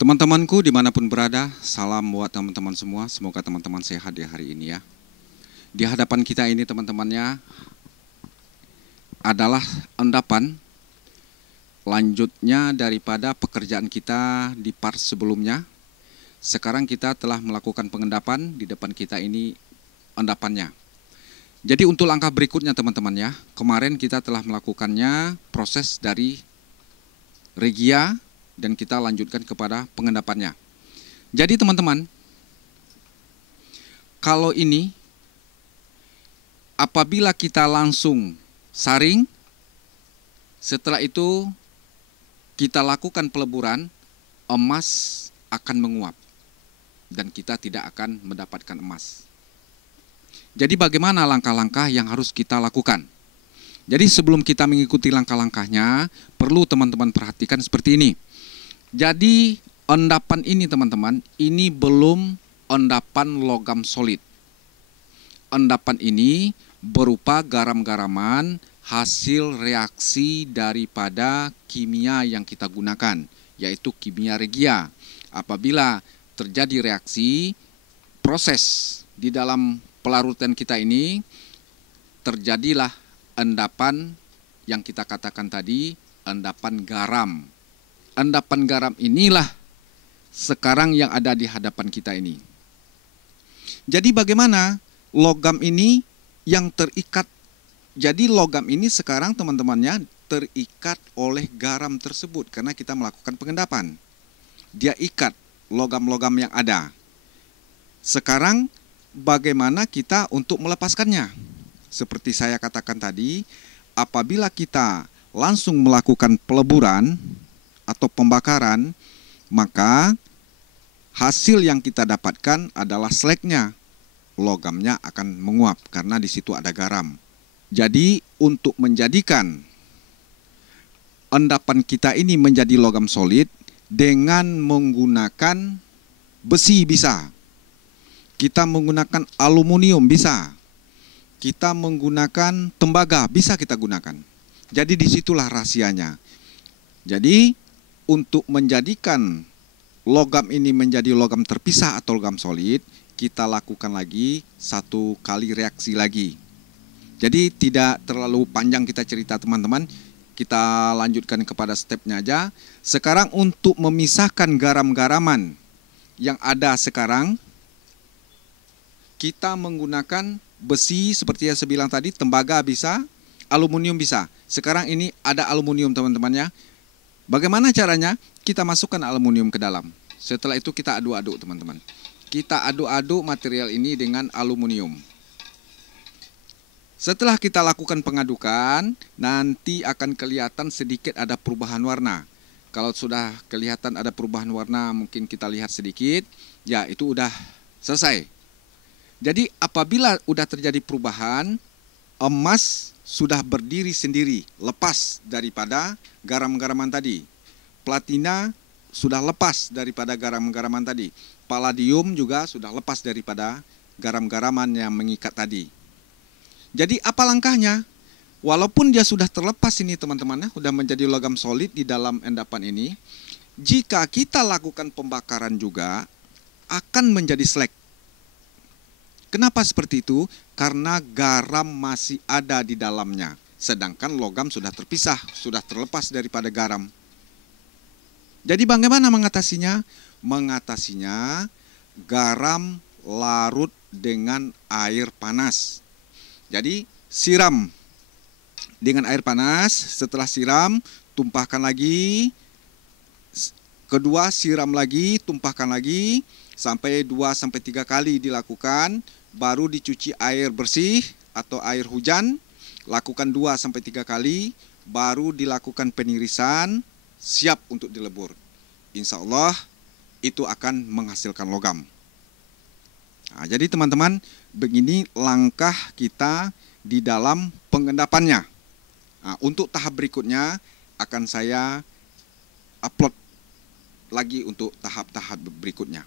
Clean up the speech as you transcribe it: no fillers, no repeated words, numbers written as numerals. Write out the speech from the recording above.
Teman-temanku dimanapun berada, salam buat teman-teman semua. Semoga teman-teman sehat di hari ini ya. Di hadapan kita ini teman-temannya adalah endapan lanjutnya daripada pekerjaan kita di part sebelumnya. Sekarang kita telah melakukan pengendapan, di depan kita ini endapannya. Jadi untuk langkah berikutnya teman-teman ya, kemarin kita telah melakukannya proses dari regia dan kita lanjutkan kepada pengendapannya. Jadi teman-teman, kalau ini apabila kita langsung saring, setelah itu kita lakukan peleburan, emas akan menguap dan kita tidak akan mendapatkan emas. Jadi bagaimana langkah-langkah yang harus kita lakukan? Jadi sebelum kita mengikuti langkah-langkahnya, perlu teman-teman perhatikan seperti ini. Jadi endapan ini teman-teman, ini belum endapan logam solid. Endapan ini berupa garam-garaman hasil reaksi daripada kimia yang kita gunakan, yaitu kimia regia. Apabila terjadi reaksi, proses di dalam pelarutan kita ini, terjadilah endapan yang kita katakan tadi, endapan garam. Endapan garam inilah sekarang yang ada di hadapan kita ini. Jadi bagaimana logam ini yang terikat? Jadi logam ini sekarang teman-temannya terikat oleh garam tersebut karena kita melakukan pengendapan. Dia ikat logam-logam yang ada. Sekarang bagaimana kita untuk melepaskannya? Seperti saya katakan tadi, apabila kita langsung melakukan peleburan atau pembakaran, maka hasil yang kita dapatkan adalah slagnya. Logamnya akan menguap karena di situ ada garam. Jadi untuk menjadikan endapan kita ini menjadi logam solid dengan menggunakan besi bisa. Kita menggunakan aluminium bisa. Kita menggunakan tembaga bisa kita gunakan. Jadi disitulah rahasianya. Jadi untuk menjadikan logam ini menjadi logam terpisah atau logam solid, kita lakukan lagi satu kali reaksi lagi. Jadi tidak terlalu panjang kita cerita teman-teman, kita lanjutkan kepada stepnya aja. Sekarang untuk memisahkan garam-garaman yang ada sekarang, kita menggunakan besi seperti yang saya bilang tadi, tembaga bisa, aluminium bisa. Sekarang ini ada aluminium teman-teman ya. Bagaimana caranya? Kita masukkan aluminium ke dalam. Setelah itu kita aduk-aduk teman-teman. Kita aduk-aduk material ini dengan aluminium. Setelah kita lakukan pengadukan, nanti akan kelihatan sedikit ada perubahan warna. Kalau sudah kelihatan ada perubahan warna, mungkin kita lihat sedikit, ya itu udah selesai. Jadi apabila udah terjadi perubahan, emas sudah berdiri sendiri, lepas daripada garam-garaman tadi. Platina sudah lepas daripada garam-garaman tadi. Palladium juga sudah lepas daripada garam-garaman yang mengikat tadi. Jadi apa langkahnya? Walaupun dia sudah terlepas ini teman-teman, sudah menjadi logam solid di dalam endapan ini, jika kita lakukan pembakaran juga akan menjadi slag. Kenapa seperti itu? Karena garam masih ada di dalamnya. Sedangkan logam sudah terpisah, sudah terlepas daripada garam. Jadi bagaimana mengatasinya? Mengatasinya garam larut dengan air panas. Jadi siram dengan air panas, setelah siram tumpahkan lagi. Kedua siram lagi, tumpahkan lagi sampai 2-3 kali dilakukan. Baru dicuci air bersih atau air hujan, lakukan 2-3 kali, baru dilakukan penirisan, siap untuk dilebur. Insya Allah itu akan menghasilkan logam. Nah, jadi teman-teman, begini langkah kita di dalam pengendapannya. Nah, untuk tahap berikutnya akan saya upload lagi untuk tahap-tahap berikutnya.